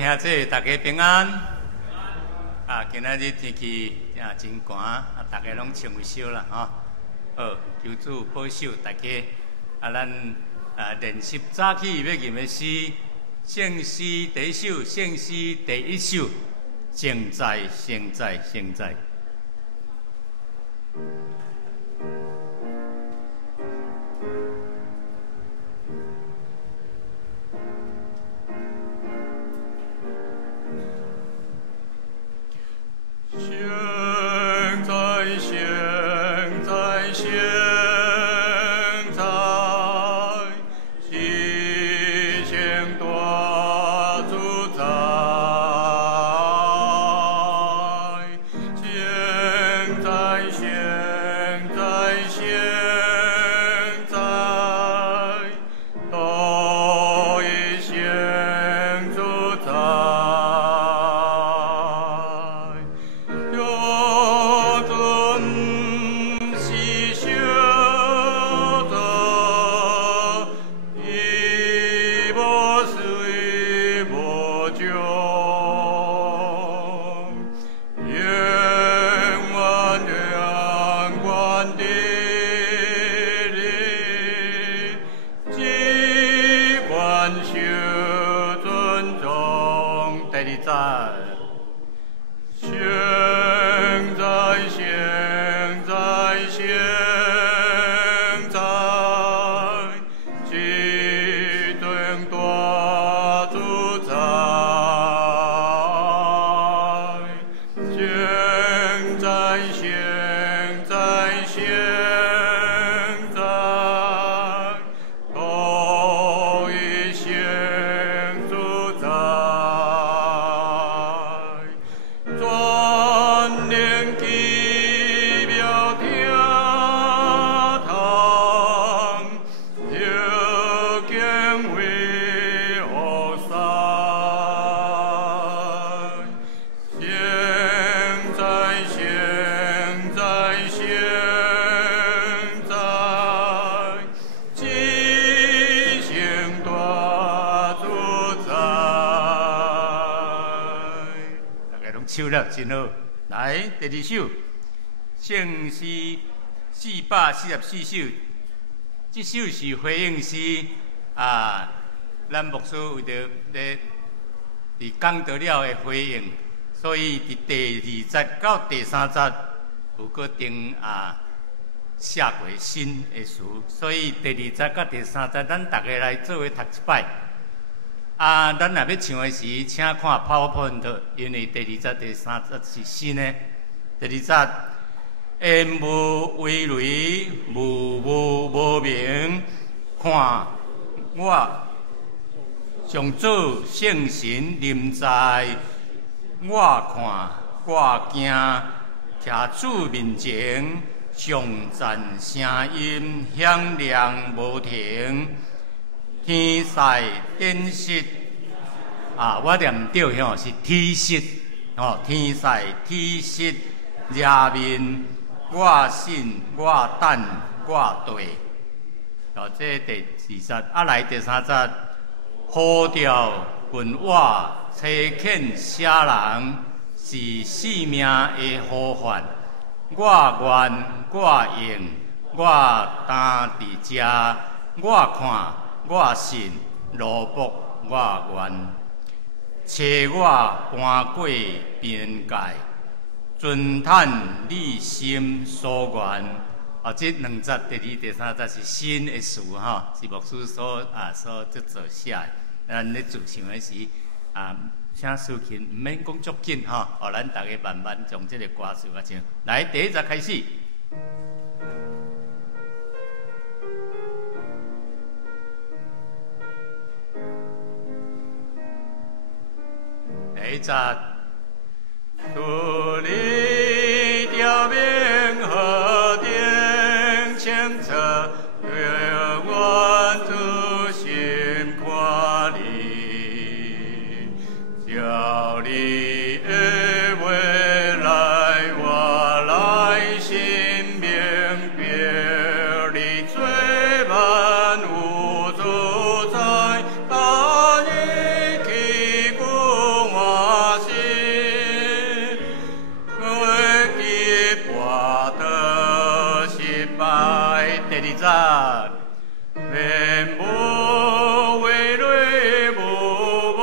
兄弟，大家平安。啊，今仔日天气真寒，大家拢穿袖啦，吼。好，求主保守大家。咱练习早起要吟的诗，圣诗第一首，圣诗第一首，现在，现在，现在。真好，来第二首圣诗444首，这首是回应诗咱牧师为着咧伫讲到了的回应，所以伫第2节到第3节有个定写过新的词，所以第2节到第3节咱大家来做伙读一摆。咱若要唱的时，请看 PowerPoint， 因为第2节、第3节是新的。第2节，烟雾微雷，无明，看我上主圣神临在，我看我惊，徛主面前，上赞声音响亮无停。天使天色我念对吼，是天色天使天色热面，我信我等我对。这第2节来第3节，呼召群我差遣写人，是生命的呼唤。我愿我用，我担伫遮，我看。我信罗卜，我愿找我搬过边界，尊叹你心所愿。这2节第2、第3节是新的词吼，是牧师所做写的。咱咧自唱的时请思琴唔免讲足紧吼，互咱大家慢慢将这个歌词唱。来，第1节开始。第1节，土里调明河顶清澈，愿我主心看你，叫你的未来我来心明别你最万物主宰，把你起故。啦，面无为泪无无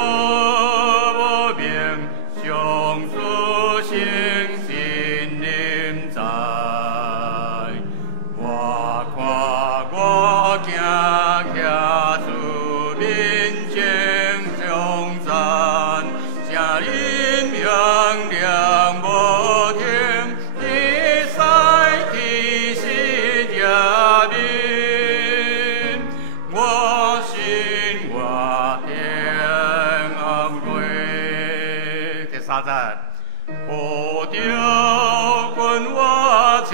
明，上书生心念在。我看我行徛出面前上山，声音响亮无停，地塞地势也明。我心我天安归。第三站，步调君我切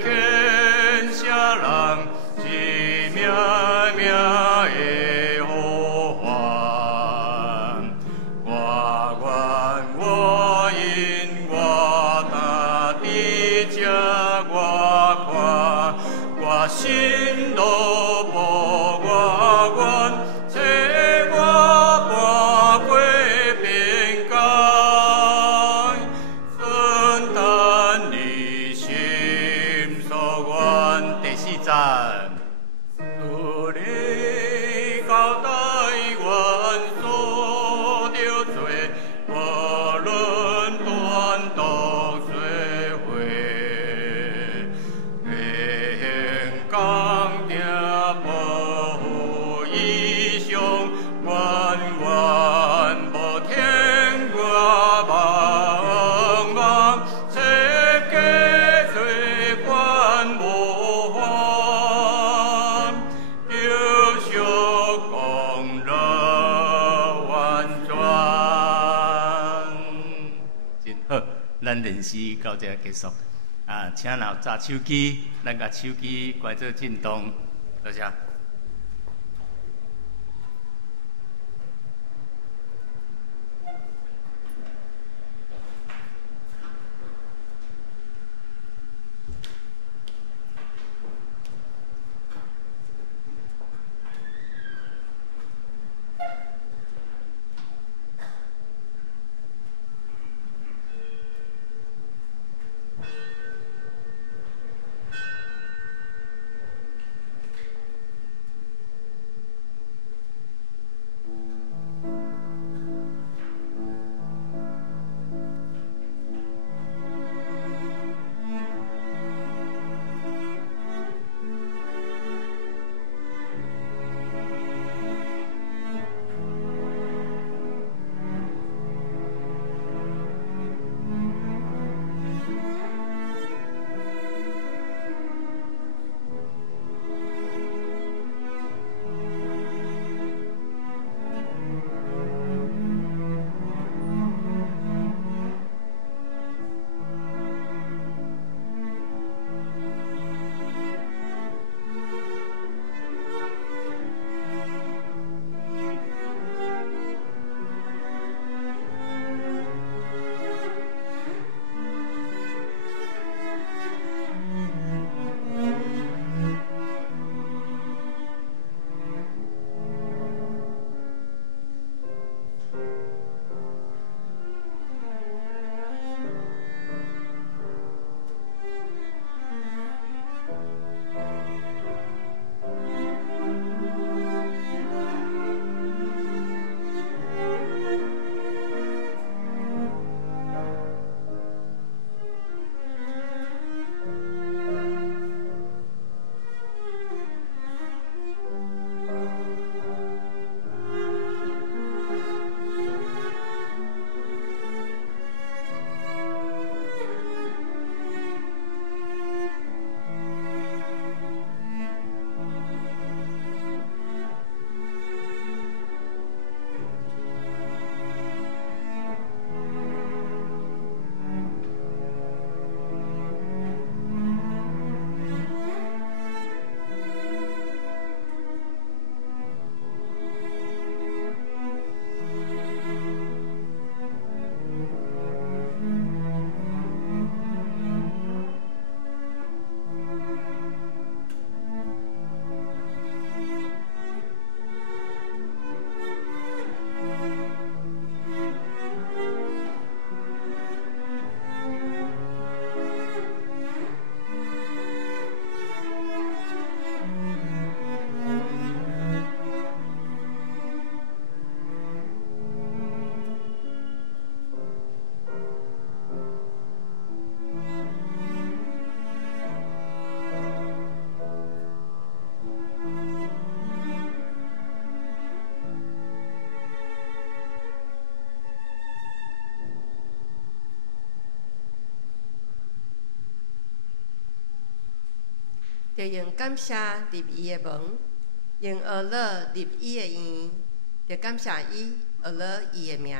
见下人，一命命的呼唤。我愿我因我大地这我看，我心路无我愿，切我半过边界，顺但你心所愿。第四站。祝你交代愿所着做，无论短独做伙，平刚定保护异乡，远远无天外茫茫，切家做官无还。优秀功劳完全。真好，咱练习到这结束。请拿砸手机，咱把手机关做震动，多谢。就用感谢入伊的门，用学乐入伊的院，就感谢伊学乐伊的名。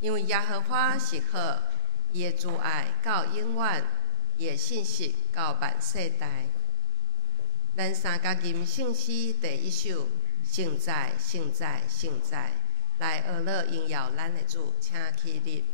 因为耶和华是好，伊的慈爱到永远，伊的信实到万世代。咱三角金圣诗第一首，圣在，圣在，圣在，来学乐荣耀咱的主，请起立。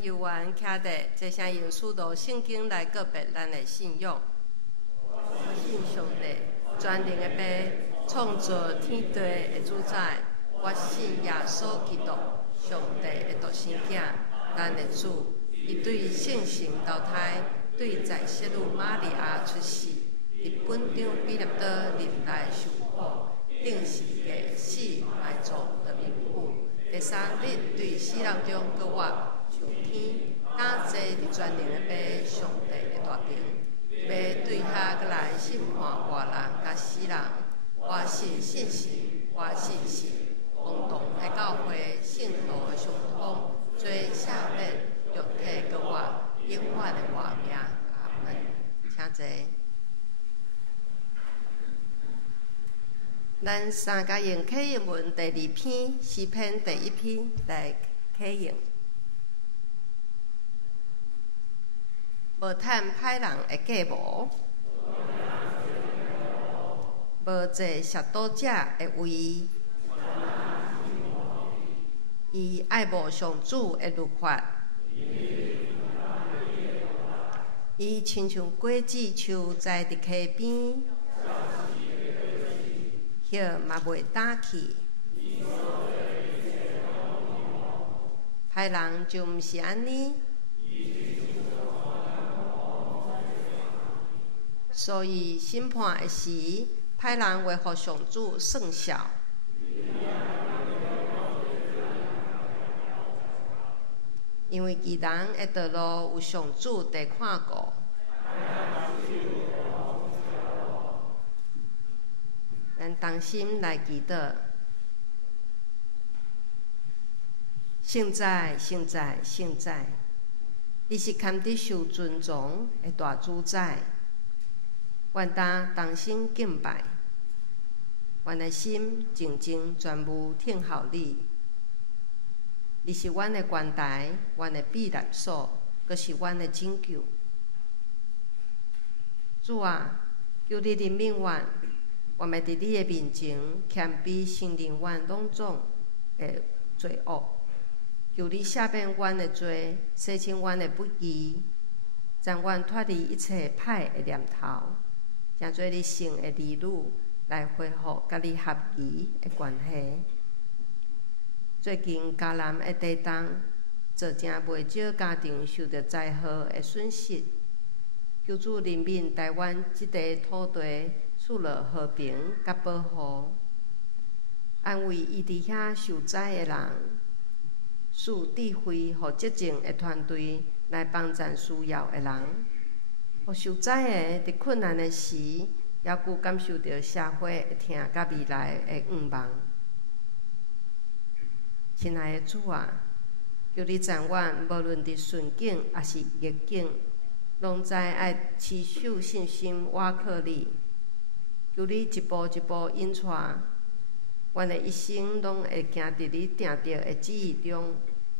游玩徛伫，这声用许多圣经来告别咱的信仰。我信上帝，全能的爸，创造天地的主宰。我信耶稣基督，上帝的独生子，咱的主。伊对圣神投胎，对在色女玛利亚出世，伫本长彼勒多入来受苦，定是个死埋葬的命妇。第三日对死人中搁活上天，感谢伫全能的爸上帝的大名，爸对下搁来审判活人甲死人。我信信神，我信神，共同的教会，圣徒的相通，做赦免。肉体搁活，永远的活命。阿门。请坐。咱三角用启应文第2篇诗篇第1篇来启应。无趁歹人的计谋，无坐亵渎者的位。伊爱慕上主的律法。伊亲像果子树栽伫溪边，叶嘛袂打去。歹人就毋是安尼，所以审判的时，歹人会互上主算账。因为义人的道路有上主在看顾，咱同心来祈祷。圣在，圣在，圣在，你是堪得受尊崇的大主宰，愿当同心敬拜，阮的心静静全部听候你。你是阮的关台，阮的避难所，阁是阮的拯救。主啊，求你怜悯阮，阮要伫你的面前谦卑承认阮拢总的罪恶。求你赦免阮的罪，洗清阮的不义，将阮脱离一切歹的念头，诚做你性的儿女来恢复甲你合宜的关系。最近嘉南的地震，造成袂少家庭受到灾祸的损失。求主怜悯台湾即块土地，赐落和平甲保护，安慰伊伫遐受灾的人，赐智慧和积极的团队来帮助需要的人。互受灾的伫困难的时，犹佫感受到社会的疼甲未来的愿望。亲爱的主啊，求你掌管，无论伫顺境还是逆境，拢知爱持守信心，倚靠你。求你一步一步引带，阮的一生拢会行伫你定着的旨意中，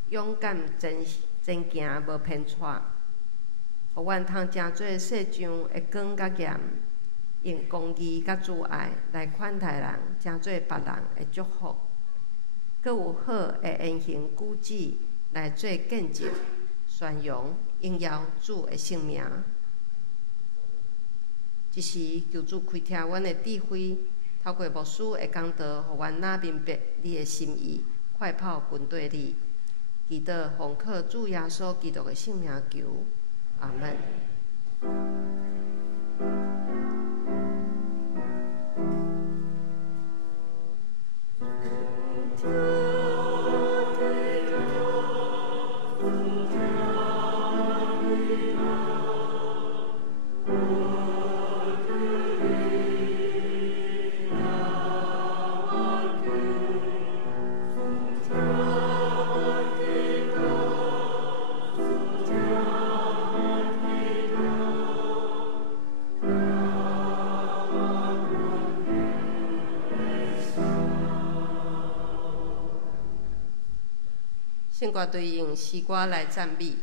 勇敢前行，无偏蹛。互阮通诚做世上的光甲盐，用公义甲慈爱来款待人，诚做别人的祝福。佮有好的言行举止来做见证、宣扬、荣耀主的圣名。即时求主开听阮的智慧，透过牧师的讲道，互阮若明白你的心意，快跑跟对你。祈祷奉靠主耶稣基督的圣名求，阿门。圣歌队用诗歌来赞美。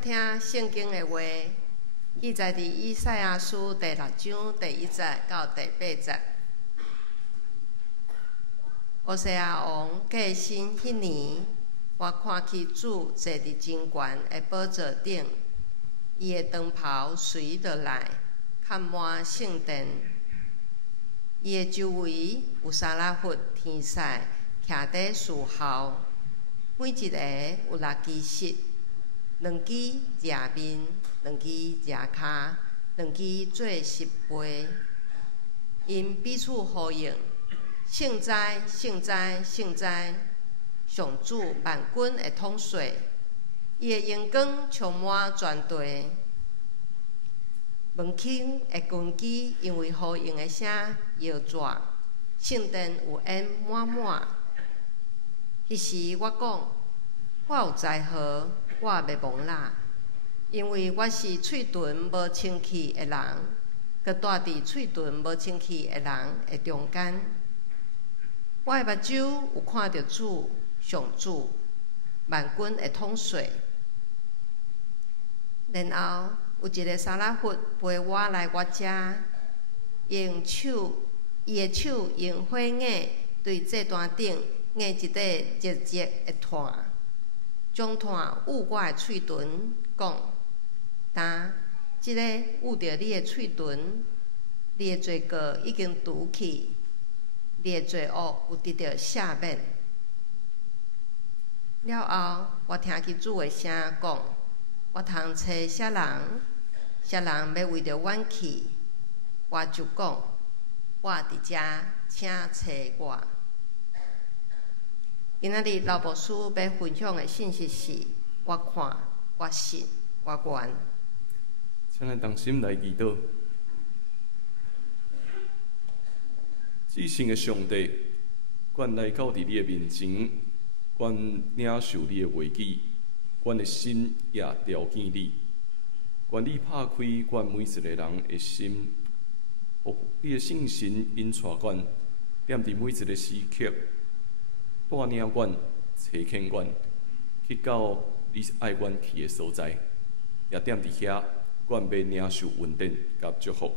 听圣经的话，记载伫以赛亚书第6章第1节到第8节。乌西亚王过身迄年，我看见主坐伫真悬的宝座顶，伊的长袍随着来，盖满圣殿。伊的周围有沙拉佛天使徛伫树后，每一个有6支翅，2支遮面，2支遮骹，2支做10倍。因彼此呼应。圣哉，圣哉，圣哉！上主万军的统帅，伊的阳光充满全地。门厅的根基因为呼应的声摇拽，圣殿有烟满满。迄时我讲，我有才华，我袂忘啦，因为我是嘴唇无清气的人，佮住伫嘴唇无清气的人的中间。我的目睭有看到主、上主、万军的统帅。然后有一个沙拉佛陪我来我遮，伊的手用火眼对祭坛顶眼一块热热的炭，将炭捂我的喙唇，讲：呾，即个捂着你的喙唇，你的罪过已经除去。你的罪恶有得到赦免。了后，我听见主的声讲，我通找啥人？啥人要为着阮去？我就讲，我伫遮，请找我。今仔日老牧师要分享的信息是：我看，我信，我愿。请咱同心来祈祷。至圣的上帝，阮来到伫你的面前，阮领受你的话语，阮的心也条件你。愿你拍开阮每一个人的心，互你的圣神引带阮，踮伫每一个时刻，带领阮、找牵阮，去到你爱阮去的所在，也踮伫遐，阮要领受稳定甲祝福。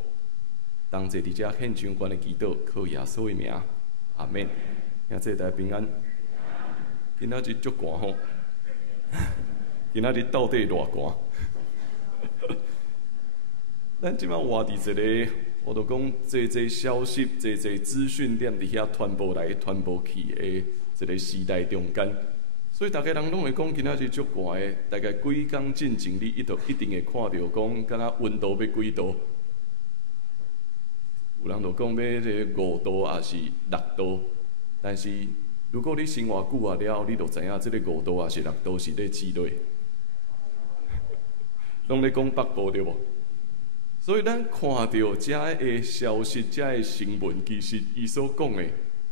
同齐伫遮献上阮的祈祷，靠耶稣的名，阿免。愿这代平安。今仔日足寒吼，今仔日到底偌寒？咱即摆活伫一个，我著讲济消息、济资讯踮伫遐传播来、传播去的一个时代中间，所以大家人拢会讲今仔日足寒的。大概几工进前，你一定会看到讲，敢若温度要几度。有人就讲要这5度还是6度，但是如果你生活久啊了后，你就知影这个5度还是6度是咧几类，拢咧讲北部对无？所以咱看到遮的消息、遮的新闻，其实伊所讲的，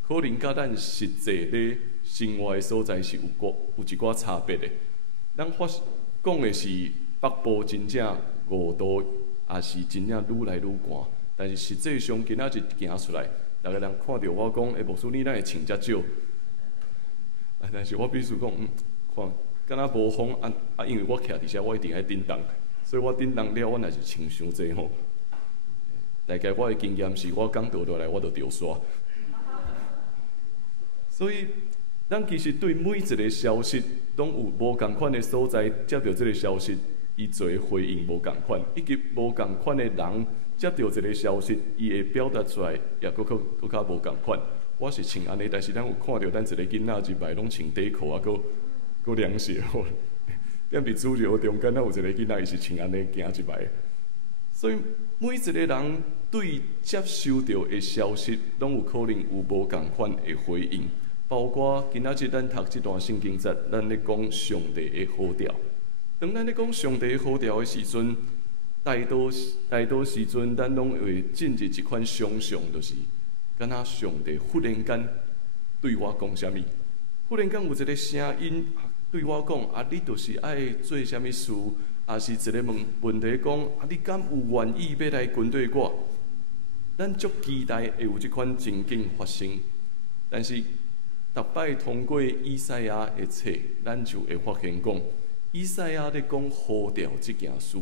可能甲咱实际咧生活的所在是有一寡差别的。咱讲的是北部真正5度，也是真正愈来愈寒。但是实际上，今仔日行出来，大家人看到我讲，牧师你哪会穿遮少？但是我必须讲，看，敢若无风因为我徛伫遮，我一定爱叮当，所以我叮当了，我若是穿伤济吼。大概我的经验是，我刚倒落来，我就着煞。所以，咱其实对每一个消息，拢有无共款的所在，接到这个消息，伊做回应无共款，以及无共款的人。接到一个消息，伊会表达出来，也搁较无共款。我是穿安尼，但是咱有看到咱一个囡仔入来拢穿短裤啊，搁凉鞋吼。踮伫主流中间，咱有一个囡仔伊是穿安尼行入来。所以每一个人对接收到的消息，拢有可能有无共款的回应。包括今仔日咱读这段圣经节，咱咧讲上帝的好调。当咱咧讲上帝的好调的时阵，大多时阵，咱拢会进入一款想象，就是敢若上帝忽然间对我讲啥物，忽然间有一个声音对我讲：啊，你就是爱做啥物事，也是一个问题讲：啊，你敢有愿意要来跟对我？咱足期待会有即款情景发生，但是逐摆通过以赛亚的册，咱就会发现讲，以赛亚咧讲呼召即件事，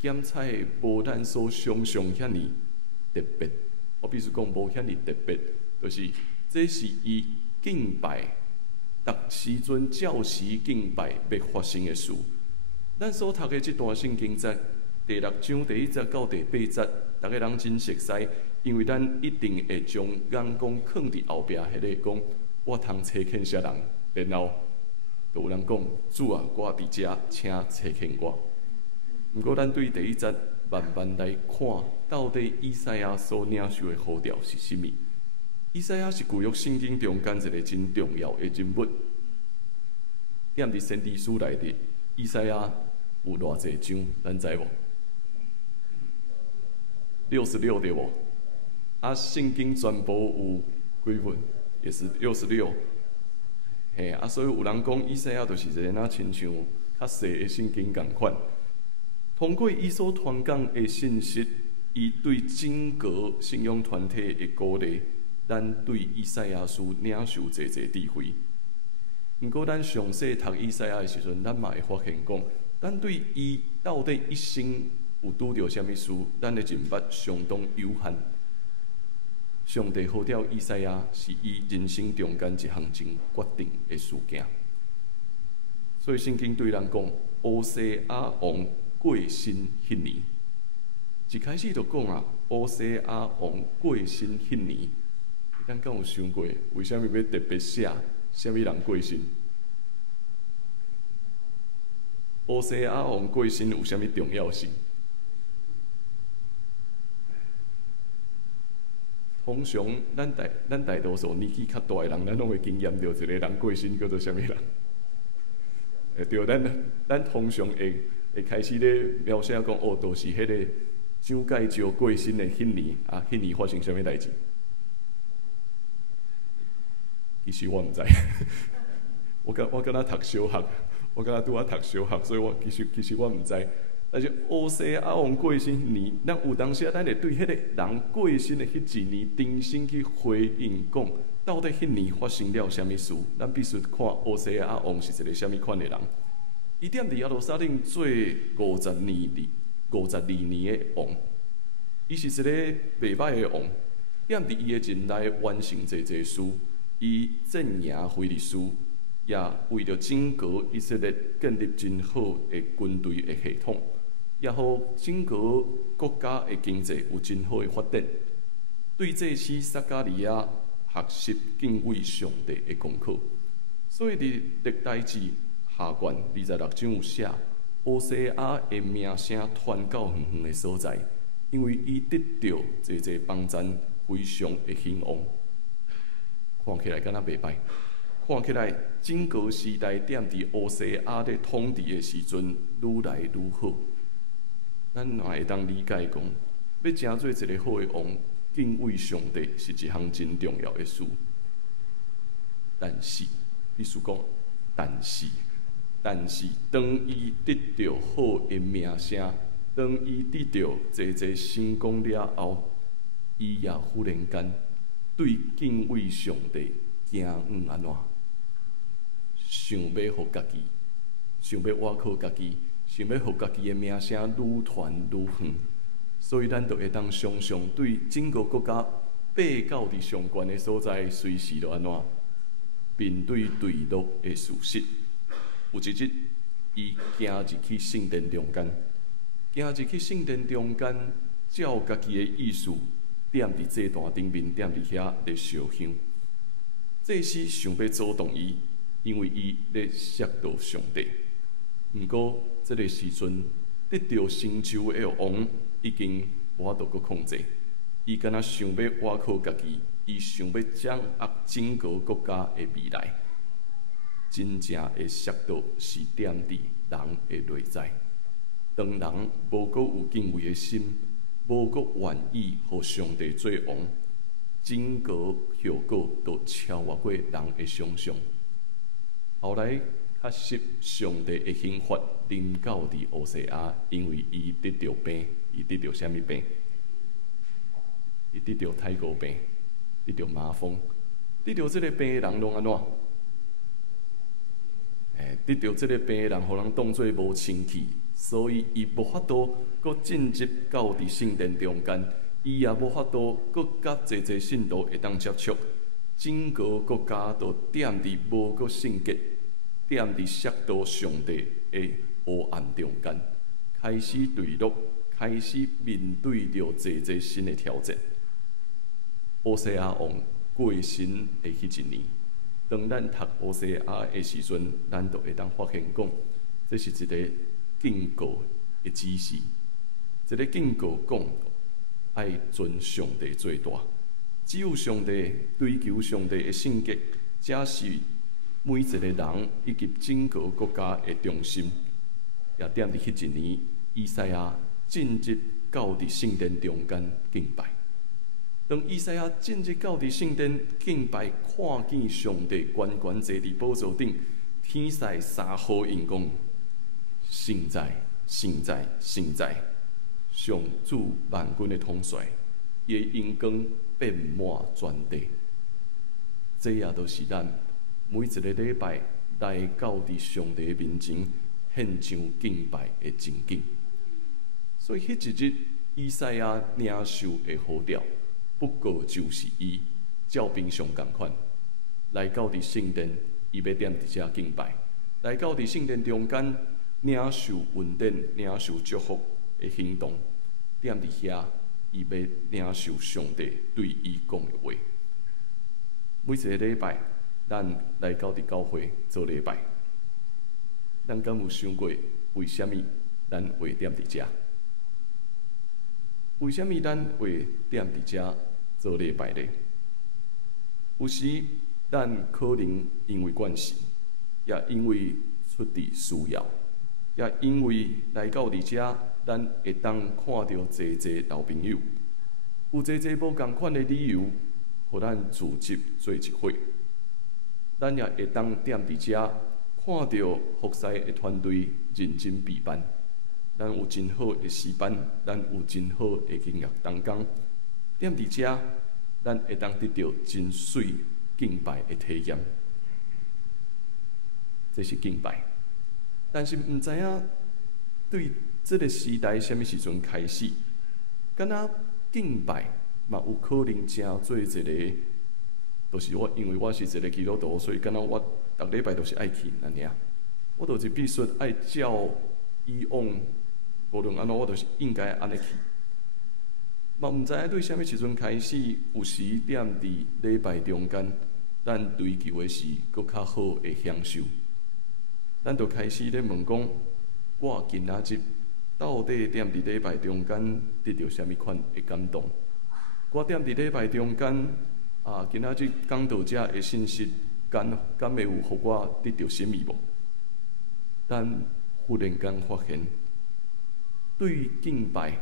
检采的无咱所想象遐尼特别。我必须讲无遐尼特别，就是这是伊敬拜，逐时阵照时敬拜要发生的事。咱所读的这段圣经节，第6章第1节到第8节，大家人真熟悉，因为咱一定会将眼光放伫后壁，迄个讲我通差遣啥人，然后就有人讲主啊，我伫遮，请差遣我。毋过咱对第1节慢慢来看，到底以赛亚所领受的呼召是甚物？以赛亚是旧约圣经中间一个真重要的人物。踮伫先知书内底，以赛亚有偌济章，咱知无？66对无？啊，圣经全部有几本？也是66。嘿，啊，所以有人讲以赛亚就是一个那亲像较细的圣经共款。通过伊所传讲的信息，伊对整个信仰团体的鼓励，咱对以赛亚书领受侪智慧。毋过，咱详细读以赛亚的时阵，咱嘛会发现讲，咱对伊到底一生有拄着啥物事，咱的认捌相当有限。上帝呼召以赛亚，是伊人生中间一项真决定的事件。所以圣经对咱讲，乌西雅王过身迄年，一开始就讲啊，乌西雅王过身迄年，咱敢有想过，为什么要特别写啥物人过身？乌西雅王过身有啥物重要性？通常咱大多数年纪较大的人，咱拢会经验到一个人过身叫做啥物人？对，咱通常会开始咧描写讲，哦，就是迄个蒋介石过身的迄年啊，迄年发生啥物代志？其实我毋知，我敢若读小学，我敢若拄啊读小学，所以我其实我毋知。但是乌西雅王过身迄年，咱有当时咱会对迄个人过身的迄一年重新去回应讲，到底迄年发生了啥物事？咱必须看乌西雅王是一个啥物款的人。伊踮伫耶路撒冷做52年的王，伊是一个袂歹的王。踮伫伊的阵内完成侪事，伊镇压非利士，也为着整个以色列建立真好的军队的系统，也互整个国家的经济有真好的发展。对祭司撒加利亚学习敬畏上帝的功课，所以伫历代志下卷26章有写，乌西雅的名声传到远远的所在，因为伊得到侪帮赞，非常的兴旺。看起来敢若袂歹，看起来整个时代踮伫乌西雅咧统治的时阵，愈来愈好。咱嘛会当理解讲，要成做一个好的王，敬畏上帝是一项真重要的事。但是，必须讲，但是，当伊得到好的名声，当伊得到侪成功了后，伊也忽然间对敬畏上帝惊安怎？想要互家己，想要挖靠家己，想要互家己的名声愈传愈远，所以咱就会当常常对整个国家爬到伫上悬的所在，随时就安怎面对坠落的事实。有一日，伊行入去圣殿中间，照家己的意思，踮伫祭坛顶面，踮伫遐咧烧香。祭司想要阻挡伊，因为伊咧亵渎上帝。毋过，这个时阵得到成就的王已经无法度阁控制，伊敢若想要挖靠家己，伊想要掌握整个国家的未来。真正的亵渎是踮伫人的内在。当人无阁有敬畏的心，无阁愿意互上帝做王，整个效果都超越过人的想象。后来确实，上帝的刑罚临到伫乌西雅，因为伊得着病，伊得着啥物病？伊得着太过病，得着麻风，得着这个病的人拢安怎？得到这个病的人，互人当作无清气，所以伊无法度搁进入到伫圣殿中间，伊也无法度搁甲侪信徒会当接触。整个国家都踮伫无搁圣洁，踮伫亵渎上帝的黑暗中间，开始坠落，开始面对着侪新的挑战。乌西亚王过身的迄一年，当咱读乌西亚的时阵，咱就会当发现讲，这是一个警告的指示。这个警告讲，爱尊上帝最大。只有上帝追求上帝的圣洁，才是每一个人以及整个国家的中心。也踮伫迄一年，以赛亚进入到伫圣殿中间敬拜。当以赛亚进入到伫圣殿敬拜，看见上帝悬悬坐伫宝座顶，天使三呼应讲：圣在，圣在，圣在！上主万军的统帅，伊的荣光遍满全地。这也都是咱每一个礼拜来到伫上帝面前献上敬拜的情景。所以迄一日，以赛亚领受的呼召，不过就是伊照平常共款，来到伫圣殿，伊要踮伫遮敬拜；来到伫圣殿中间，领受恩典、领受祝福的行动，踮伫遐。伊要领受上帝对伊讲的话。每一个礼拜，咱来到伫教会做礼拜，咱敢有想过为什么咱会踮伫遮？为什么咱会踮伫遮做礼拜呢？有时咱可能因为惯势，也因为出于需要，也因为来到伫遮。咱会当看到侪老朋友，有侪无共款的理由，互咱组织做一伙。咱也会当踮伫遮，看到服侍的团队认真备办。咱有真好的诗班，咱有真好的音乐同工。踮伫遮，咱会当得到真水敬拜的体验。这是敬拜，但是毋知影对。这个时代什么时阵开始？敢若敬拜嘛有可能成做一个，就是我因为我是一个基督徒，所以敢若我逐礼拜都是爱去安尼啊。我就是必须爱照以往，无论安怎，我就是应该安尼去。嘛毋知影对什么时阵开始，有时踮伫礼拜中间，咱追求的是搁较好的享受。咱就开始咧问讲，我今仔日。到底踮伫礼拜中间得到什么款的感动？我踮伫礼拜中间今仔日讲道者的信息，敢会有互我得到什么无？咱忽然间发现，对敬拜、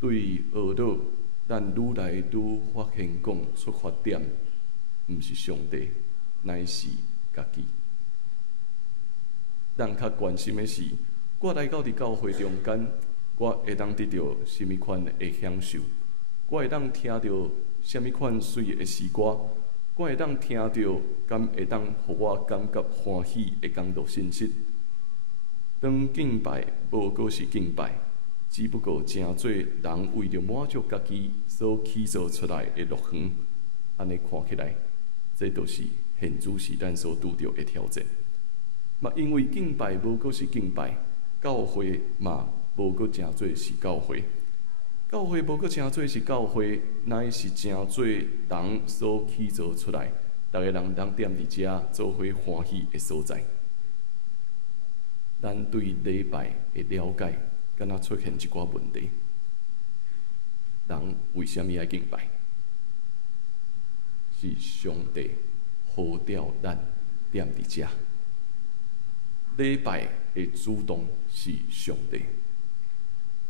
对学道，咱愈来愈发现讲出发点，毋是上帝，乃是家己。咱较关心的是。我来到伫教会中间，我会当得到什么款的享受？我会当听到什么款水的诗歌？我会当听到敢会当互我感觉欢喜的讲道信息？当敬拜无过是敬拜，只不过诚做人为着满足家己所起造出来的乐园，安尼看起来，这都是现主时咱所拄着的挑战。嘛，因为敬拜无过是敬拜。教会嘛，无搁诚做是教会。教会无搁诚做是教会，乃是诚做人所起造出来，逐个人当踮伫遮做伙欢喜的所在。咱对礼拜的了解，敢若出现一寡问题。人为什么爱敬拜？是上帝呼召咱踮伫遮。礼拜的主动是上帝，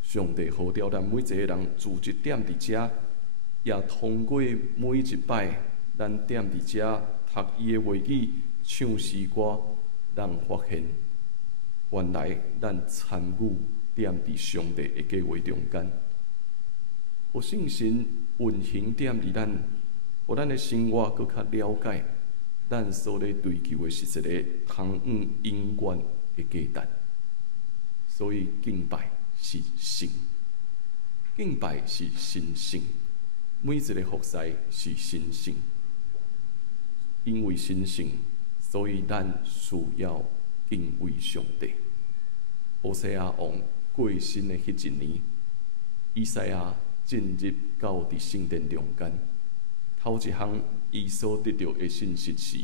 上帝呼召咱每一个人自己踮伫遮，也通过每一摆咱踮伫遮读伊的话语、唱诗歌，咱发现原来咱参与踮伫上帝的计划中间，互圣神运行踮伫咱，互咱的生活搁较了解咱所咧追求的是一个通往永远的价值。所以敬拜是神，敬拜是神圣，每一个服侍是神圣。因为神圣，所以咱需要敬畏上帝。乌西亚王过身的迄一年，以赛亚进入到伫圣殿中间，头一项伊所得到的信息是：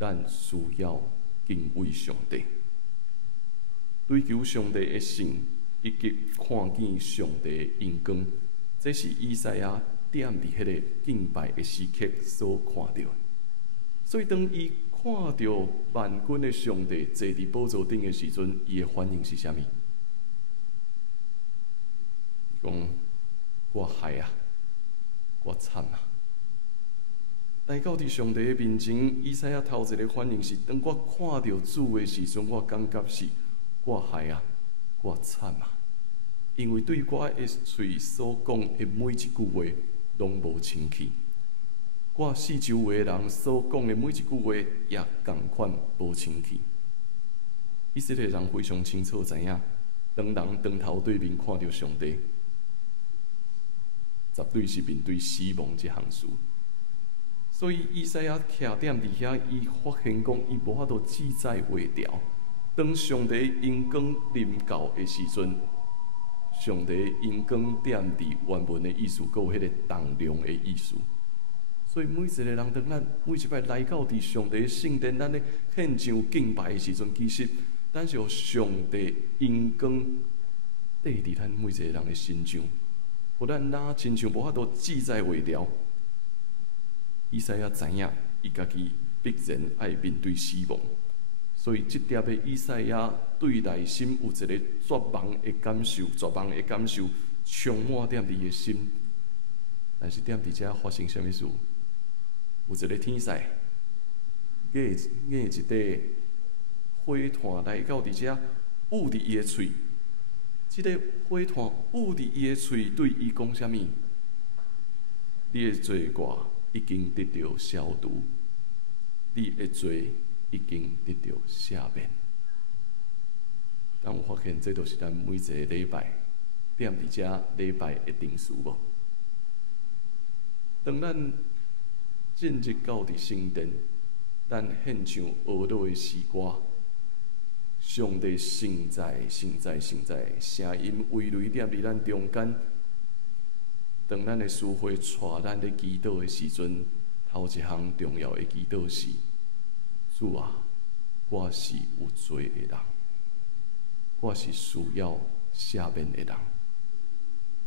咱需要敬畏上帝。追求上帝的圣，以及看见上帝的荣光，这是以赛亚踮伫迄个敬拜的时刻所看到的。所以，当伊看到万军的上帝坐伫宝座顶的时阵，伊的反应是啥物？伊讲：我害啊，我惨啊！来到伫上帝的面前，以赛亚头一个反应是：当我看到主的时阵，我感觉是。我害啊，我惨啊！因为对我的嘴所讲的每一句话，拢无清气。我四周围的人所讲的每一句话，也同款无清气。以色列人非常清楚知影，当人当头对面看到上帝，绝对是面对死亡这项事。所以以赛亚徛踮伫遐，伊发现讲，伊无法度自在袂牢。当上帝荣光临到的时阵，上帝荣光踮伫原文的意思，佮有迄个重量的意思。所以每一个人，当咱每一摆来到伫上帝的圣殿，咱咧献上敬拜的时阵，其实咱是互上帝荣光缀伫咱每一个人的身上，互咱哪亲像无法度自在袂牢。以赛亚知影，伊家己必然爱面对死亡。所以，这点的以赛亚对内心有一个绝望的感受，充满踮伫伊的心。但是踮伫遮发生啥物事？有一个天使，架一块火炭来到伫遮，捂伫伊的喙。这个火炭捂伫伊的喙，对伊讲啥物？你的罪过已经得到消除，你的罪已经得到赦免。但有发现，这就是咱每一个礼拜踮伫遮礼拜的定数无？当咱进入到伫圣殿，咱献唱学到的诗歌，上帝圣在，圣在，圣在，声音葳蕤踮伫咱中间。当咱的师会带咱咧祈祷的时阵，头一项重要的祈祷是：主啊，我是有罪的人，我是需要赦免的人。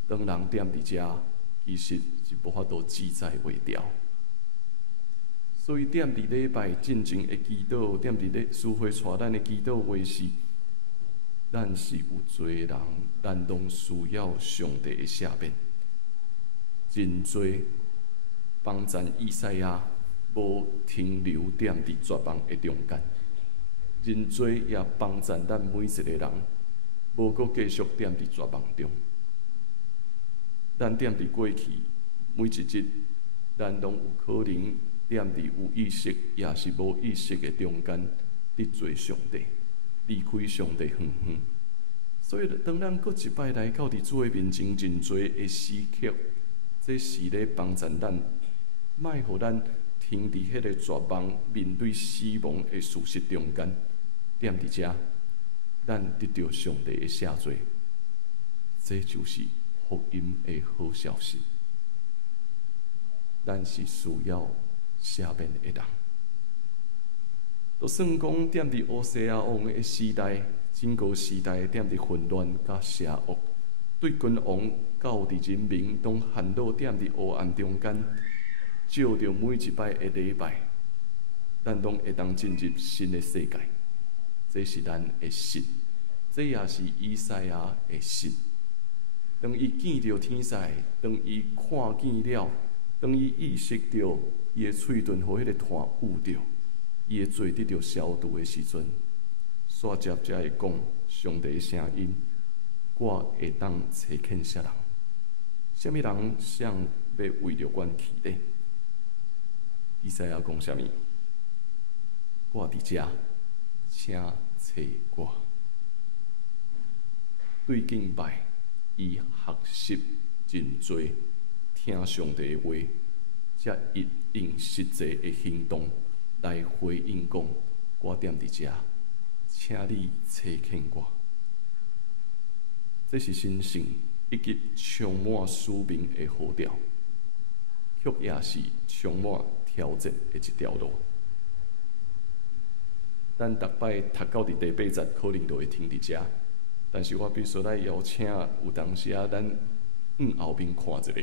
当人踮伫遮，其实是无法度自在袂牢。所以踮伫礼拜进前的祈祷，踮伫咧师会带咱的祈祷话是：咱是有罪的人，咱拢需要上帝的赦免。真多帮赞以赛亚无停留踮伫绝望的中间，真多也帮赞咱每一个人无阁继续踮伫绝望中。咱踮伫过去每一日，咱拢有可能踮伫有意识也是无意识的中间，得罪上帝，离开上帝远远。所以，当咱阁一摆来到伫主的面前，真多的时刻。这是咧帮助咱，莫互咱停伫迄个绝望、面对死亡的事实中间，踮伫遮，咱得到上帝的赦罪。这就是福音的好消息。咱是需要赦免的人。就算讲踮伫乌西亚王的时代，整个时代踮伫混乱甲邪恶。对君王到伫人民，拢陷落踮伫黑暗中间，照着每一摆的礼拜，咱拢会当进入新的世界。这是咱的信，这也是以赛亚的信。当伊见到天使，当伊看见了，当伊意识到伊的喙唇互迄个炭捂着，伊的罪得到消除的时阵，煞接才会讲上帝的声音。我会当找见啥人？什么人想要为着阮起咧？以赛亚讲啥物？我伫遮，请找我。对敬拜，伊学习真多，听上帝的话，才一用实际的行动来回应讲：我踮伫遮，请你找见我。这是神圣以及充满使命的号召，却也是充满挑战的一条路。咱逐摆读到伫第8节，可能就会停伫遮。但是我必须来邀请，有当时啊，咱后面看一下，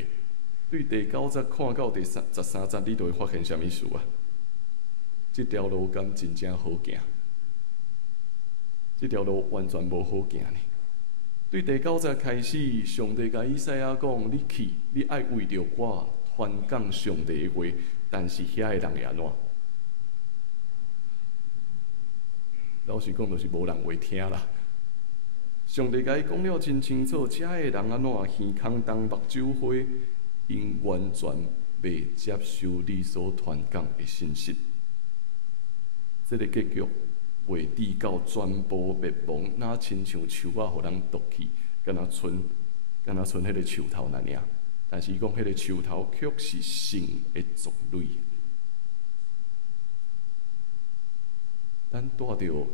对第9节看到第13节，你就会发现啥物事啊？这条路敢真正好行？这条路完全无好行呢。对第9节开始，上帝甲以赛亚讲：你去，你爱为着我传讲上帝的话，但是遐个人会安怎？老实讲，就是无人会听啦。上帝甲伊讲了真清楚，遮个人安怎耳孔动、目睭花，因完全袂接受你所传讲的信息。这个结局会至到全部灭亡，哪亲像树仔，互人夺去，敢若剩迄个树头那尔。但是伊讲，迄个树头却是神的族类。咱带着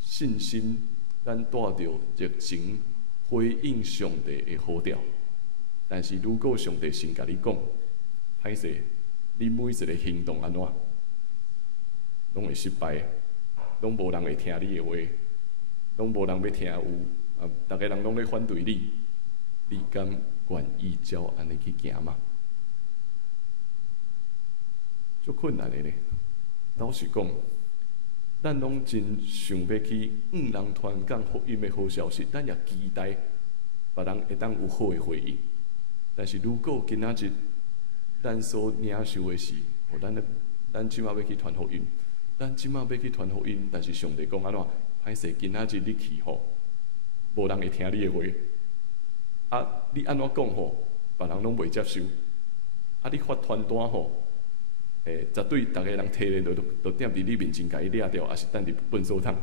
信心。咱带着热情回应上帝的呼召，但是如果上帝先甲你讲，歹势，你每一个行动安怎，拢会失败，拢无人会听你的话，拢无人要听有，逐个人拢咧反对你，你敢愿意照安尼去行吗？足困难的咧，老实讲。咱拢真想要去人传讲福音的好消息，咱也期待别人会当有好的回应。但是如果今仔日咱所领受的是，咱即马要去传福音，但是上帝讲安怎？歹势，今仔日你去吼，无人会听你的话。啊，你安怎讲吼，别人拢袂接受。啊，你发传单吼。绝对，逐个人摕咧，就踮伫你面前，甲伊掠掉，还是等伫粪扫桶？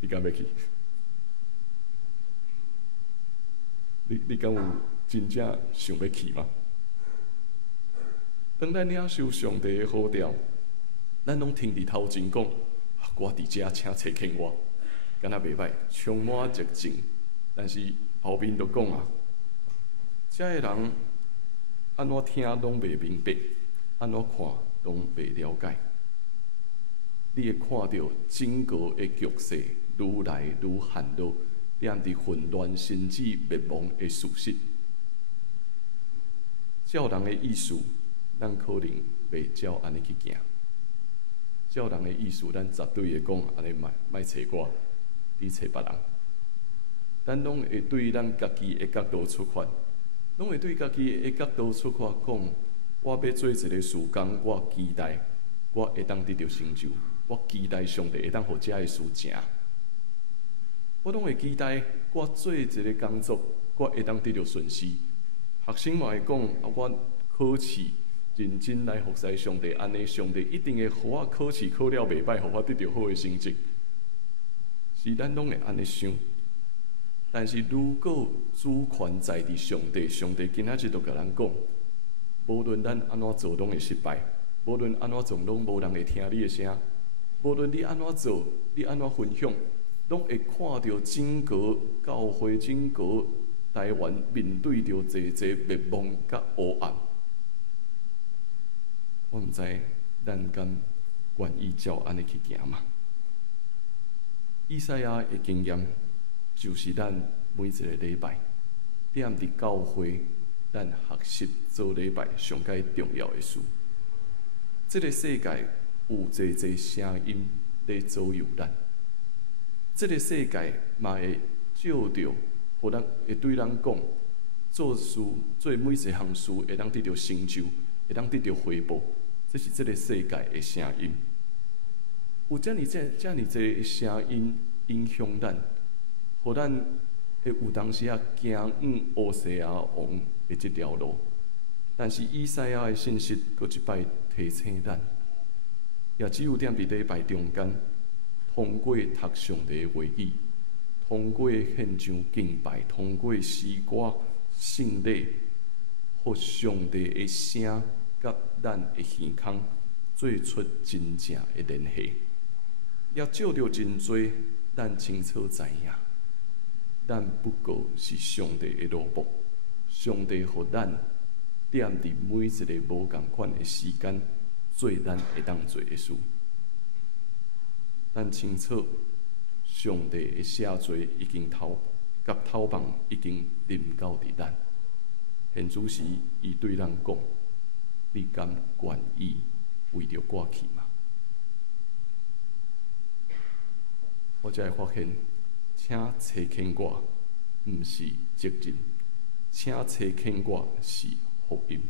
你敢要去？你敢有真正想要去吗？当咱领受上帝的呼召，咱拢听伫头前讲，我伫遮，请找见我，敢若袂歹，充满热情。但是后面就讲啊，遮个人安怎听拢袂明白。安怎看拢袂了解，你会看到整个的局势愈来愈陷落，踮伫混乱甚至灭亡的事实。照人的意思，咱可能袂照安尼去行；照人的意思，咱绝对会讲安尼莫找我，你找别人。咱拢会对咱家己的角度出发，拢会对家己的角度出发讲。我要做一个事工，我期待我会当得到成就，我期待上帝会当互遮个事成。我拢会期待我做一个工作，我会当得到顺遂。学生嘛会讲，我考试认真来服侍上帝，安尼上帝一定会互我考试考了袂歹，互我得到好个成绩。是咱拢会安尼想。但是如果主权在伫上帝，上帝今仔日就甲咱讲。无论咱安怎做，拢会失败；无论安怎做，拢无人会听你的声；无论你安怎做，你安怎分享，拢会看到整个教会、整个台湾面对着济灭亡甲黑暗。我毋知咱敢愿意照安尼去行吗？以赛亚的经验，就是咱每一个礼拜踮伫教会。咱学习做礼拜上界重要的事。这个世界有济声音在左右咱，这个世界嘛会照着，互咱会对咱讲，做事做每一项事会当得到成就，会当得到回报。这是这个世界的声音。有遮尔济声音影响咱，互咱会有当时啊行乌西亚王的这条路，但是以赛亚的信息，搁一摆提醒咱，也只有踮伫礼拜中间，通过读上帝的话语，通过献上敬拜，通过诗歌、圣礼，互上帝的声甲咱的耳孔做出真正的联系，也照着真多，咱清楚知影，咱不过是上帝的奴仆，上帝互咱踮伫每一个无共款的时间，做咱会当做的事。咱清楚，上帝的赦罪已经甲透棒已经临到伫咱。现主时，伊对咱讲：“你敢愿意为着我去吗？”我才会发现，请找牵我，毋是责任；请找牵我是福音。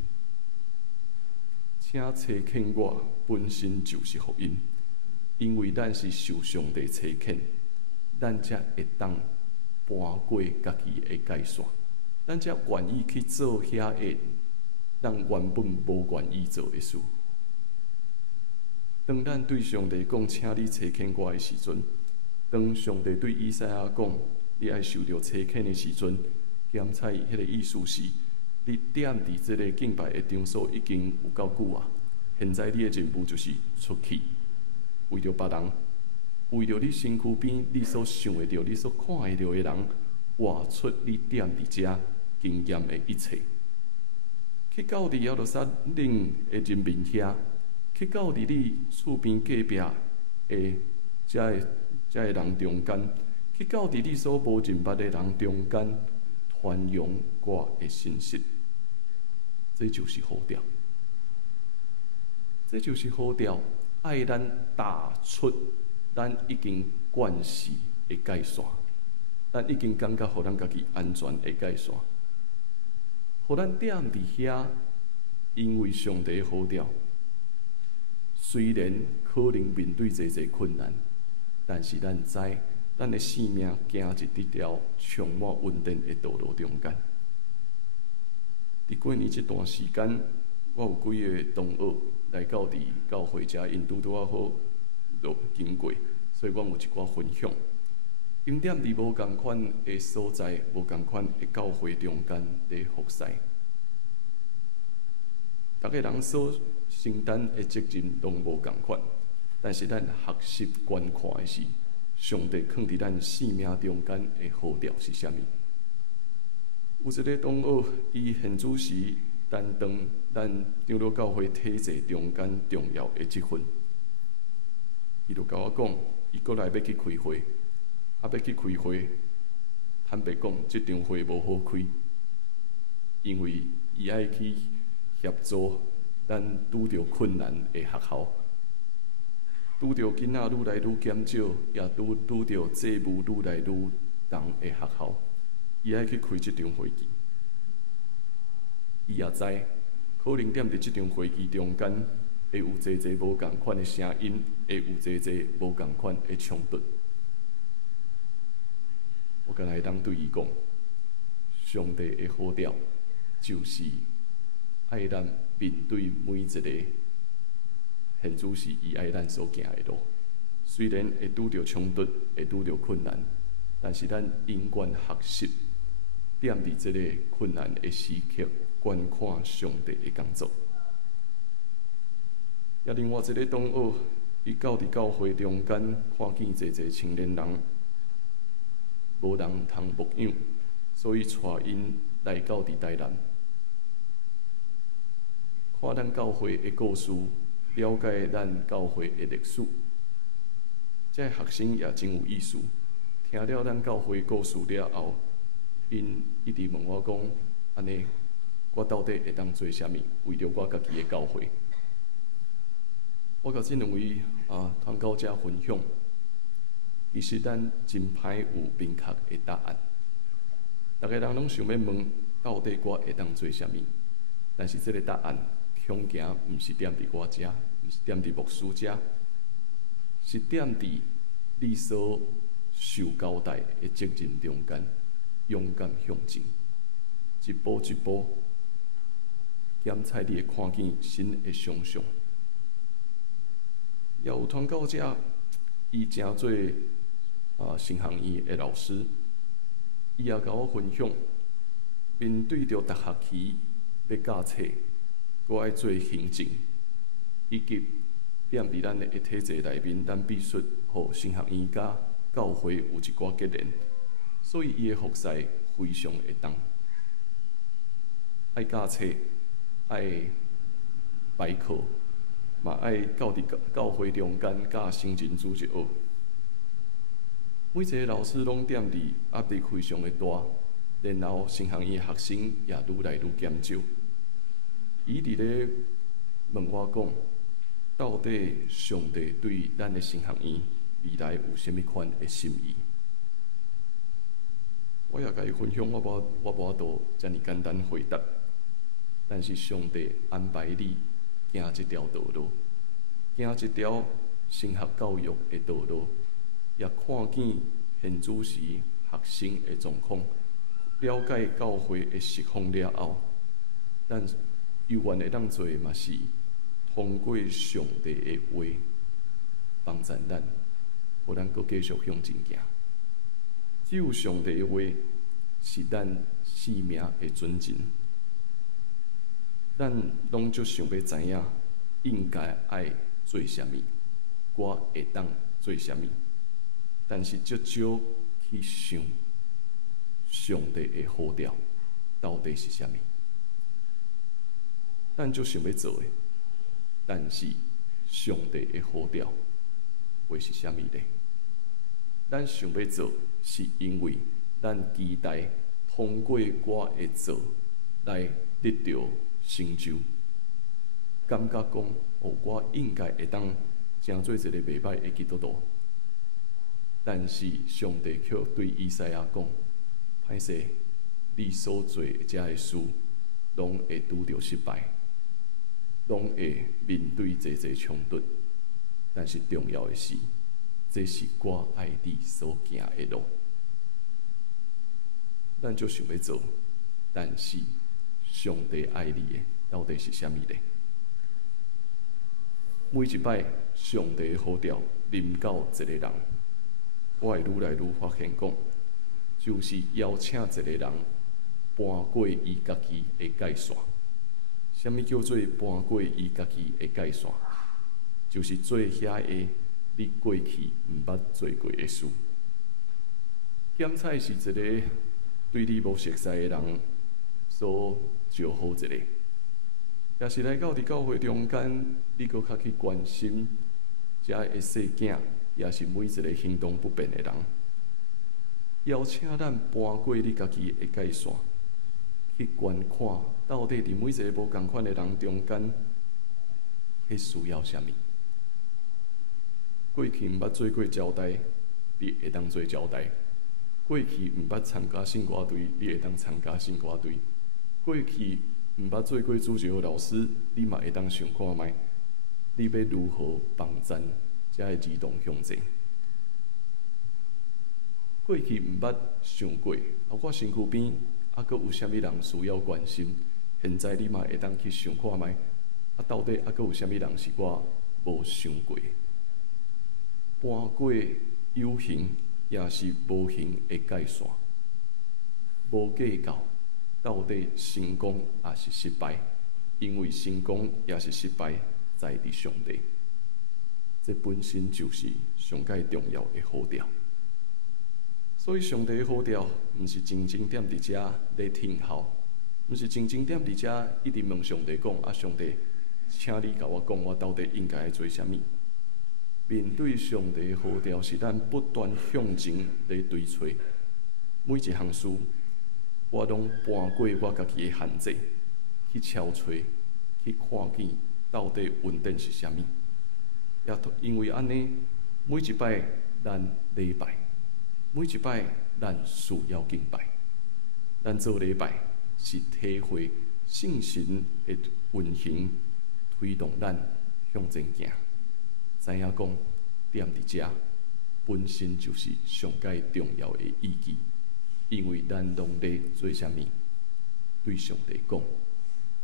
请找牵我本身就是福音，因为咱是受上帝找牵，咱才会当搬过家己的界线，咱才愿意去做遐个咱原本无愿意做的事。当咱对上帝讲，请你找牵我的时阵，当上帝对以赛亚讲，你爱受到找牵的时阵，检采迄个意思是，你踮伫即个敬拜的场所已经有够久啊。现在你的任务就是出去，为着别人，为着你身躯边你所想会到、你所看会到的人，活出你踮伫遮经验的一切。去到伫耶路撒冷的人民遐，去到伫你厝边隔壁的遮个人中间，去到伫你所无认捌的人中间，传扬我的信息。这就是好调，这就是好调，爱咱踏出咱已经惯势的界线，咱已经感觉互咱家己安全的界线，互咱踮伫遐，因为上帝的好调，虽然可能面对侪侪困难，但是咱知，咱的性命行入这条充满稳定的道路中间。伫过年这段时间，我有几个同学来到伫教会遮，因拄啊好经过，所以我有一寡分享。因踮伫无共款的所在、无共款的教会中间咧服侍，逐个人所承担的责任拢无共款，但是咱学习观看的是，上帝放伫咱生命中间的好调是啥物？有一个同学，伊现主时担当咱长老教会体制中间重要的职分。伊就甲我讲，伊过来要去开会，要去开会。坦白讲，这场会无好开，因为伊爱去协助咱拄着困难的学校，拄着囡仔愈来愈减少，也拄着债务愈来愈重的学校。伊爱去开这场会议，伊也知，可能踮伫这场会议中间，会有侪侪无共款的声音，会有侪侪无共款的冲突。我敢会当对伊讲，上帝的好调，就是爱咱面对每一个现主是伊爱咱所行的路。虽然会拄着冲突，会拄着困难，但是咱永远学习。踮伫这个困难的时刻，观看上帝的工作。也另外一个同学，伊到伫教会中间，看见侪侪青年人无人通牧养，所以带因来到伫台南，看咱教会的故事，了解咱教会的历史。这学生也真有意思，听了咱教会故事了后。因一直问我讲，安尼，我到底会当做啥物？为着我家己的教会，我甲这两位同教者分享，其实咱真歹有明确的答案。逐个人拢想要问，到底我会当做啥物？但是这个答案，恐惊毋是踮伫我遮，毋是踮伫牧师遮，是踮伫你所受交代的责任中间。勇敢向前，一步一步，检采你的看见，心会相像。也有传教者，伊诚做神学院的老师，伊也甲我分享，面对着逐学期要教册，我爱做行政，以及踮伫咱的体制内面，咱必须互神学院甲教会有一寡结连，所以伊的服侍非常会重。爱教册，爱摆课，嘛爱教伫教会中间教圣人主日学。每一个老师拢踮伫压力非常的大，然后神学院的学生也愈来愈减少。伊伫咧问我讲，到底上帝对咱的神学院未来有甚物款的心意？我也甲伊分享，我无法度遮尔简单回答。但是上帝安排你行这条道路，行这条神学教育的道路，也看见现主时学生的状况，了解教会的实况了后，咱有愿会当做嘛是通过上帝的话帮助咱，互咱阁继续向前行。只有上帝的话是咱生命的准绳。咱拢就想要知影应该爱做啥物，我会当做啥物，但是足少去想上帝的呼召到底是啥物。咱就想要做的，但是上帝的呼召会是啥物呢？咱想要做，是因为咱期待通过我的做来得到成就，感觉讲，我应该会当成做一个袂歹的基督徒。但是上帝却对以赛亚讲：歹势，你所做遮的事，拢会拄着失败，拢会面对侪侪冲突。但是重要的是，这是我爱你所行的路。咱就想要做，但是上帝爱你的到底是啥物呢？每一摆上帝的呼召临到一个人，我会愈来愈发现讲，就是邀请一个人搬过伊家己的界线。啥物叫做搬过伊家己的界线？就是做遐个你过去毋捌做过的事。检采是一个对你无熟悉的人所招呼一个，也是来到伫教会中间，你搁较去关心遮个细囝，也是每一个行动不便的人，邀请咱搬过你家己的界线，去观看到底伫每一个无共款的人中间，迄需要啥物？过去毋捌做过招待，你会当做招待；过去毋捌参加圣歌队，你会当参加圣歌队；过去毋捌做过主日学老师，你嘛会当想看觅，你要如何帮咱才会移动向前？过去毋捌想过，我身躯边阁有啥物人需要关心？现在你嘛会当去想看觅，到底阁有啥物人是我无想过？搬过有形也是无形的界线，无计较到底成功也是失败，因为成功也是失败在伫上帝。这本身就是上界重要的呼召。所以上帝的呼召，毋是真正踮伫遮咧听候，毋是真正踮伫遮一直问上帝讲：上帝，请你甲我讲，我到底应该做啥物？面对上帝的呼召，是咱不断向前来追找每一项事，我拢搬过我家己的限制，去敲找，去看见到底稳定是啥物。也因为安尼，每一摆咱礼拜，每一摆咱需要敬拜，咱做礼拜是体会圣神的运行，推动咱向前行。知影讲，踮伫遮本身就是上界重要的意义，因为咱拢咧做啥物？对上帝讲，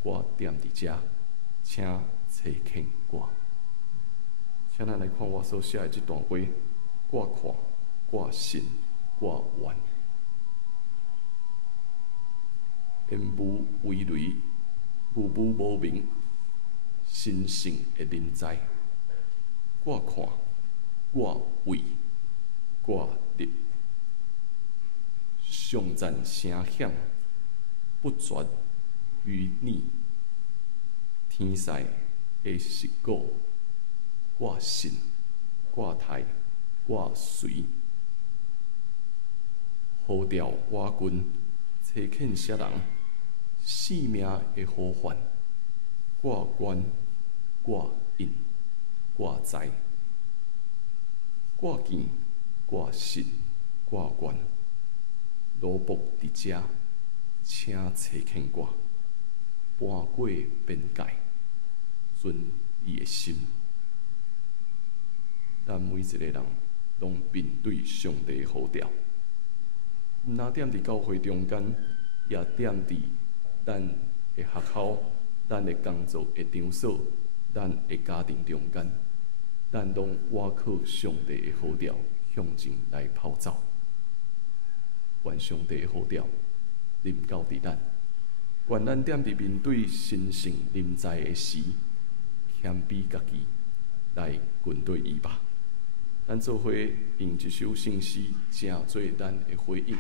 我踮伫遮，请找见我。请咱来看我所写的这段话：我看，我信，我愿。言无为雷，无无明，神圣的临在。我看，我为，我立。上赞声响，不绝于你。天使的实果，我信，我待，我随。呼召我军，找见些人，性命的呼唤。我愿，我应，我知。我见，我信，我愿。罗卜伫遮，请找见我，搬过边界，顺你的心。咱每一个人拢面对上帝的呼召，毋单踮伫教会中间，也踮伫咱的学校、咱的工作的场所、咱的家庭中间，咱拢倚靠上帝的呼召，向前来跑走。愿上帝的呼召临到伫咱，愿咱踮伫面对神圣临在的时，谦卑家己，来群对伊吧。咱做伙用一首圣诗，成做咱的回应。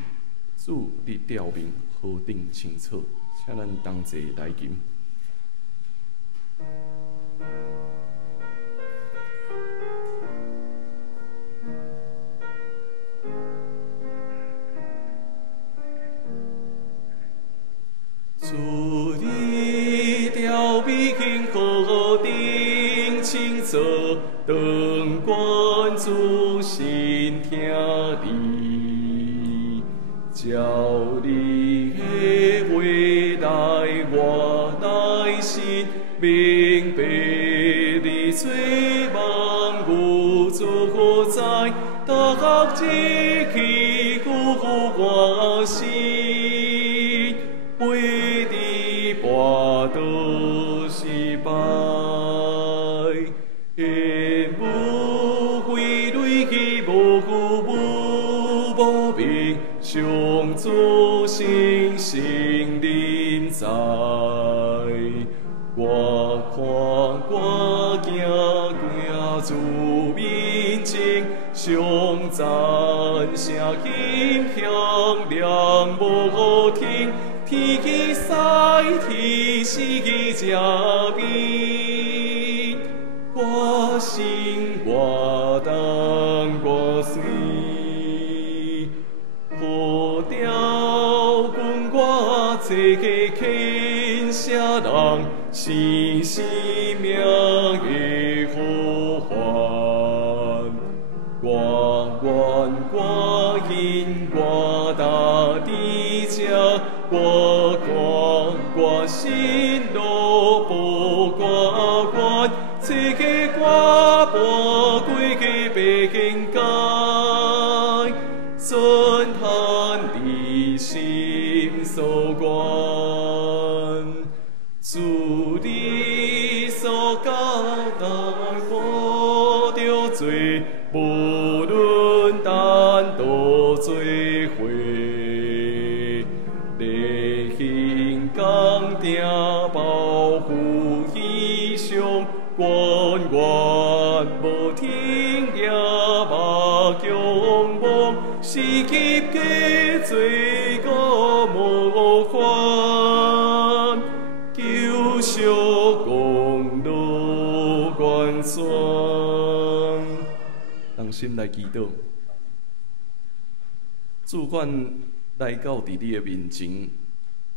主，你调明何等清楚，请咱同齐来吟。主，你调明何等清楚，灯光主心听你，照你的话来我内心，明白你最万物主宰，大志气鼓我心，为你跋倒失败。上主神圣临在，我看我行主面前，上赞声音响亮无听，天气西天是遮边，我心我当我随。这个天下人是生命的呼唤，我愿我因我大地家，我看我心路不我愿，这个我不归去北京街，尊叹你心所关。主你所交代我着罪，无论单独罪悔，内心刚定保护义上，关无听也无强望，是极嘅罪过无还。救赎公路关山，人心来祈祷。主，愿来到伫你的面前，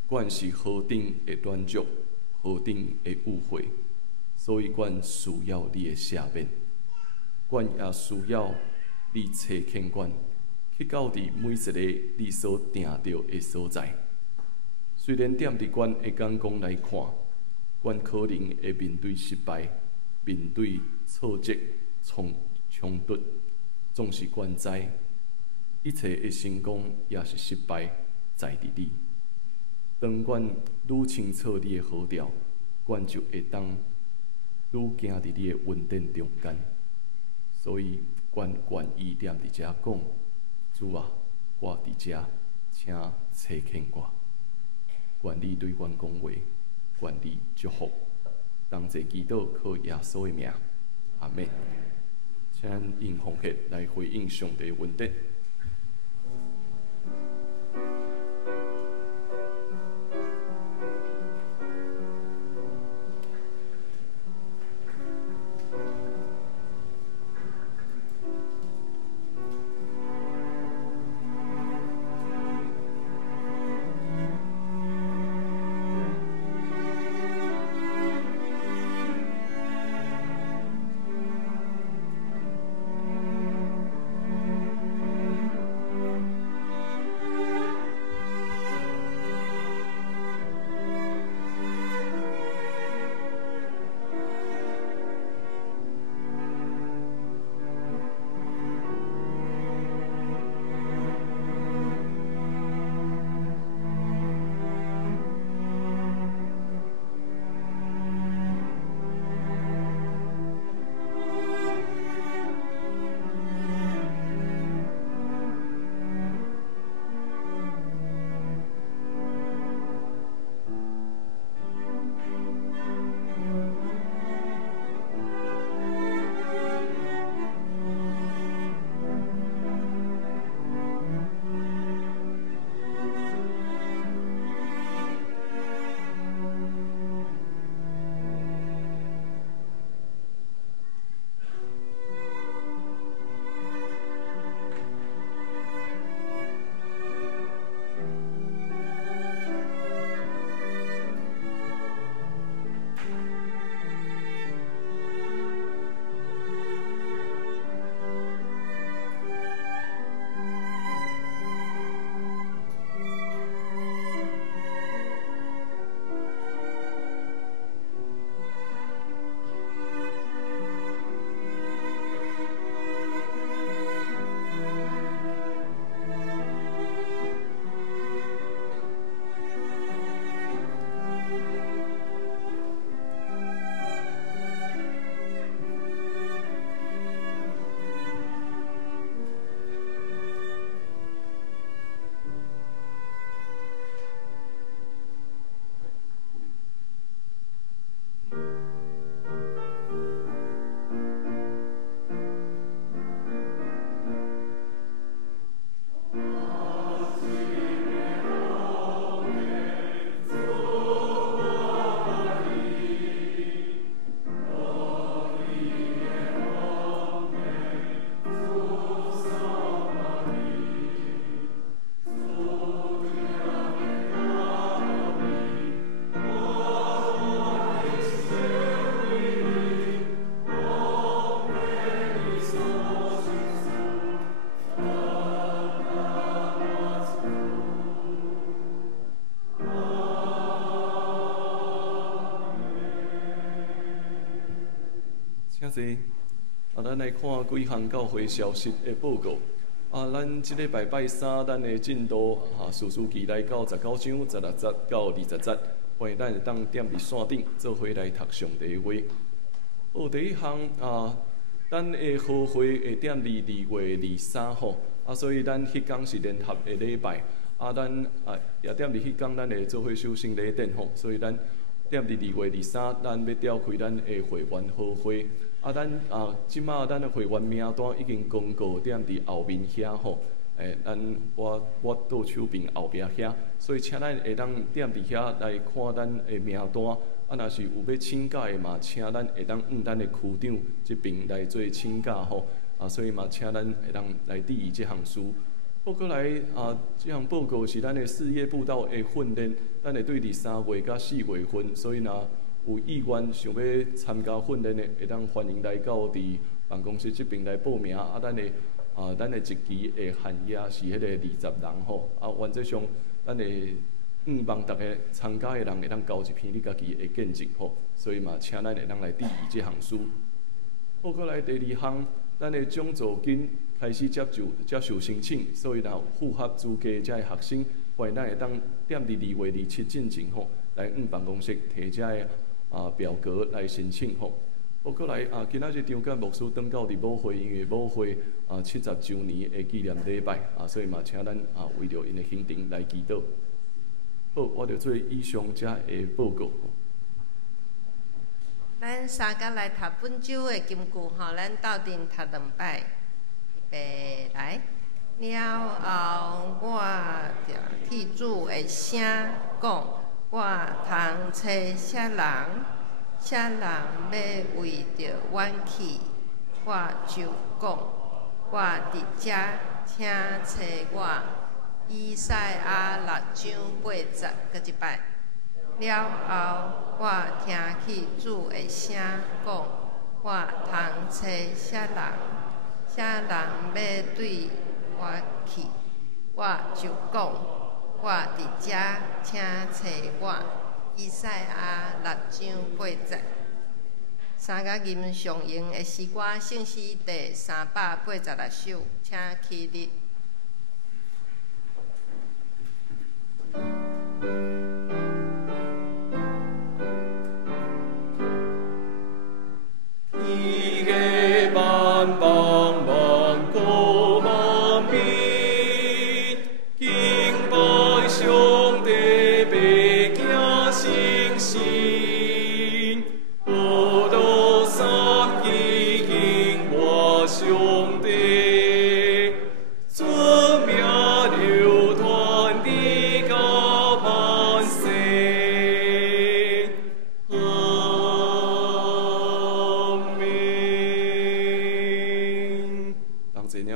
愿是何等的软弱，何等的误会，所以愿需要你的赦免，愿也需要你找见阮，去到伫每一个你所定着的所在。虽然踮伫阮的眼光来看，阮可能会面对失败，面对挫折、冲突，总是阮知，一切的成功也是失败，在伫你。当阮愈清楚你的好调，阮就会当愈行伫你的恩典中间。所以，阮愿意踮伫遮讲，主啊，我伫遮，请差遣我。愿你对阮讲话，愿你祝福。同齐祈祷，靠耶稣的名，阿门。请用奉献来回应上帝的恩典。咱来看几项教会消息的报告。咱即礼拜拜三，咱的进度事事期来到19章16节到20节，欢迎咱会当踮伫线顶做伙来读上帝的话。好，第一项咱的好会会踮伫2月23号，所以咱迄天是联合的礼拜，咱也踮伫迄天，咱会做伙首圣礼典吼，所以咱踮伫2月23，咱要召开咱的会员好会。咱即马咱的会员名单已经公告踮伫后面遐吼，我倒手边后壁遐，所以请咱会当踮伫遐来看咱的名单。若是有要请假的嘛，请咱会当咱的区长这边来做请假吼。所以嘛，请咱会当来注意这项事。过来这项报告是咱的事业布道的训练，咱会对伫3月甲4月份，所以有意愿想要参加训练的，会当欢迎来到伫办公室这边来报名。咱的一期的限额是迄个20人吼。原则上，咱会望大家参加的人会当交一篇你家己的见证吼。所以嘛，请咱会当来注意这项事。过来第2项，咱的奖助金开始接受申请，所以若有符合资格这学生，欢迎咱会当踮伫2月27进前吼，来办公室摕遮个表格来申请吼。包括来今仔日张干牧师登到伫舞会，因为舞会70周年的纪念礼拜所以嘛请咱为着因的行程来祈祷。好，我着做以上遮的报告。咱三甲来读本周的金句吼，咱斗阵读2摆，预备来。了后，我着替主的声讲，我通找啥人？啥人要为着阮去？我就讲，我伫遮，请找我。以赛亚6章80，搁一摆。了后，我听去主的声讲，我通找啥人？啥人要对我去？我就讲，我伫遮，请找我。以赛亚6章80。三甲吟上用的诗歌圣诗第386首，请起立。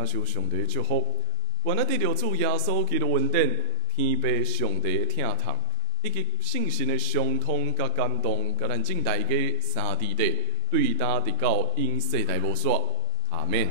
受上帝的祝福，愿咱得着主耶稣基督恩典、天父上帝的疼痛，以及圣神的相通甲感动，甲咱正大家三地地对答直到永世代无煞。阿免。